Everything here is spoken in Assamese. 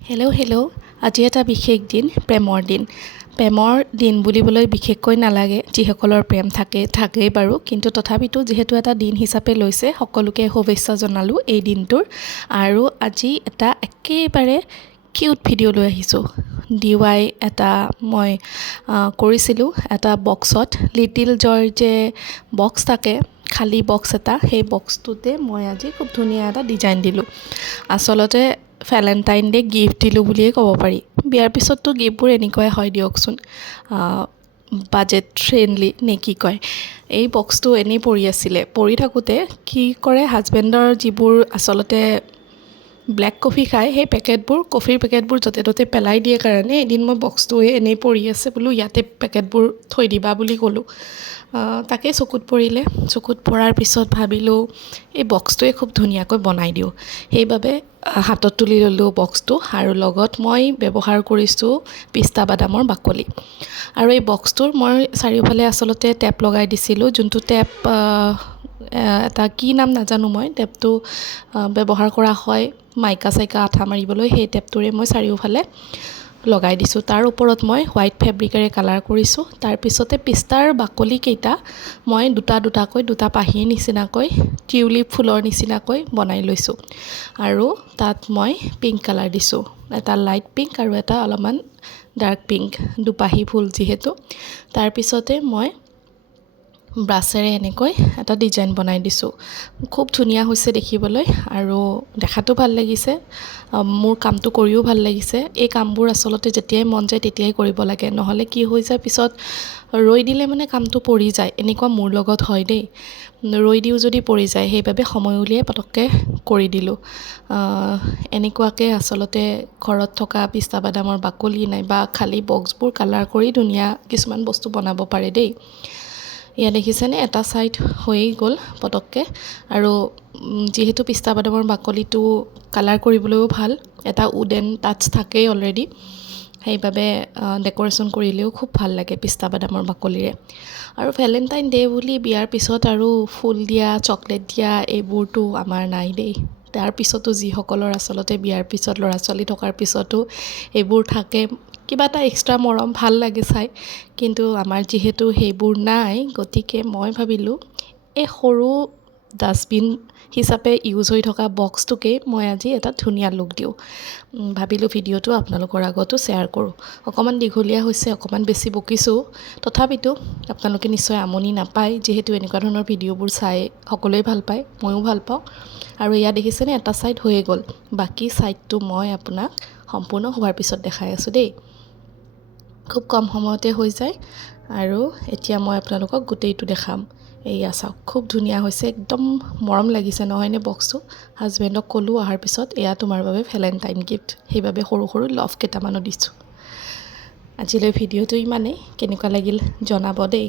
হেল্ল', আজি এটা বিশেষ দিন, প্ৰেমৰ দিন। প্ৰেমৰ দিন বুলিবলৈ বিশেষকৈ নালাগে, যিসকলৰ প্ৰেম থাকেই বাৰু, কিন্তু তথাপিতো যিহেতু এটা দিন হিচাপে লৈছে, সকলোকে শুভেচ্ছা জনালোঁ এই দিনটোৰ। আৰু আজি এটা একেবাৰে কিউট ভিডিঅ' লৈ আহিছোঁ। DIY এটা মই কৰিছিলোঁ এটা বক্সত, লিটিল জয়ৰ যে বক্স থাকে, খালী বক্স এটা, সেই বক্সটোতে মই আজি খুব ধুনীয়া এটা ডিজাইন দিলোঁ। আচলতে ভেলেণ্টাইন ডে গিফ্ট দিলোঁ বুলিয়ে ক'ব পাৰি। বিয়াৰ পিছততো গিফ্টবোৰ এনেকুৱাই হয় দিয়কচোন, বাজেট ফ্ৰেণ্ডলি নে কি কয়। এই বক্সটো এনেই পৰি আছিলে, পৰি থাকোঁতে কি কৰে, হাজবেণ্ডৰ যিবোৰ আচলতে ব্লেক কফি খায়, সেই কফিৰ পেকেটবোৰ য'তে ত'তে পেলাই দিয়ে কাৰণে এদিন মই বক্সটোৱে এনেই পৰি আছে বোলো, ইয়াতে পেকেটবোৰ থৈ দিবা বুলি ক'লোঁ। তাকে চকুত পৰিলে, চকুত পৰাৰ পিছত ভাবিলোঁ এই বক্সটোৱে খুব ধুনীয়াকৈ বনাই দিওঁ। সেইবাবে হাতত তুলি ল'লোঁ বক্সটো, আৰু লগত মই ব্যৱহাৰ কৰিছোঁ পিস্তা বাদামৰ বাকলি। আৰু এই বক্সটোৰ মই চাৰিওফালে আচলতে টেপ লগাই দিছিলোঁ, যোনটো টেপ এটা কি নাম নাজানো, মই টেপটো ব্যৱহাৰ কৰা হয় মাইকা চাইকা আঠা মাৰিবলৈ, সেই টেপটোৰে মই চাৰিওফালে লগাই দিছোঁ। তাৰ ওপৰত মই হোৱাইট ফেব্ৰিকেৰে কালাৰ কৰিছোঁ। তাৰপিছতে পিস্তাৰ বাকলিকেইটা মই দুটা পাহিৰ নিচিনাকৈ, টিউলিপ ফুলৰ নিচিনাকৈ বনাই লৈছোঁ। আৰু তাত মই পিংক কালাৰ দিছোঁ, এটা লাইট পিংক আৰু এটা অলপমান ডাৰ্ক পিংক, দুপাহি ফুল যিহেতু। তাৰপিছতে মই ব্ৰাছেৰে এনেকৈ এটা ডিজাইন বনাই দিছোঁ। খুব ধুনীয়া হৈছে দেখিবলৈ আৰু দেখাতো ভাল লাগিছে, মোৰ কামটো কৰিও ভাল লাগিছে। এই কামবোৰ আচলতে যেতিয়াই মন যায় তেতিয়াই কৰিব লাগে, নহ'লে কি হৈ যায় পিছত ৰৈ দিলে মানে কামটো পৰি যায়। এনেকুৱা মোৰ লগত হয় দেই, ৰৈ দিওঁ যদি পৰি যায়, সেইবাবে সময় উলিয়াই পটককৈ কৰি দিলোঁ। এনেকুৱাকৈ আচলতে ঘৰত থকা পিস্তা বাদামৰ বাকলি নাইবা খালী বক্সবোৰ কালাৰ কৰি ধুনীয়া কিছুমান বস্তু বনাব পাৰে দেই। এয়া দেখিছেনে, এটা ছাইড হৈয়ে গ'ল পটককৈ। আৰু যিহেতু পিস্তা বাদামৰ বাকলিটো কালাৰ কৰিবলৈও ভাল, এটা উডেন টাচ থাকেই অলৰেডি, সেইবাবে ডেক'ৰেশ্যন কৰিলেও খুব ভাল লাগে পিস্তা বাদামৰ বাকলিৰে। আৰু ভেলেণ্টাইন ডে বুলি বিয়াৰ পিছত আৰু ফুল দিয়া, চকলেট দিয়া এইবোৰতো আমাৰ নাই দেই। তাৰ পিছতো যিসকলৰ আচলতে বিয়াৰ পিছত ল'ৰা ছোৱালী থকাৰ পিছতো এইবোৰ থাকে, কিবা এটা এক্সট্ৰা মৰম ভাল লাগে চাই। কিন্তু আমাৰ যিহেতু সেইবোৰ নাই, গতিকে মই ভাবিলোঁ এই সৰু ডাষ্টবিন হিচাপে ইউজ হৈ থকা বক্সটোকেই মই আজি এটা ধুনীয়া লুক দিওঁ। ভাবিলোঁ ভিডিঅ'টো আপোনালোকৰ আগতো শ্বেয়াৰ কৰোঁ। অকণমান দীঘলীয়া হৈছে, অকণমান বেছি বকিছোঁ, তথাপিতো আপোনালোকে নিশ্চয় আমনি নাপায়, যিহেতু এনেকুৱা ধৰণৰ ভিডিঅ'বোৰ চাই সকলোৱে ভাল পায়, ময়ো ভাল পাওঁ। আৰু এয়া দেখিছেনে, এটা ছাইড হৈয়ে গ'ল, বাকী ছাইডটো মই আপোনাক সম্পূৰ্ণ হোৱাৰ পিছত দেখাই আছোঁ দেই। খুব কম সময়তে হৈ যায়। আৰু এতিয়া মই আপোনালোকক গোটেইটো দেখাম। এয়া চাওক, খুব ধুনীয়া হৈছে, একদম মৰম লাগিছে নহয়নে বক্সটো। হাজবেণ্ডক ক'লোঁ অহাৰ পিছত, এয়া তোমাৰ বাবে ভেলেণ্টাইন গিফ্ট, সেইবাবে সৰু সৰু লভ কেইটামানো দিছোঁ। আজিলৈ ভিডিঅ'টো ইমানেই, কেনেকুৱা লাগিল জনাব দেই।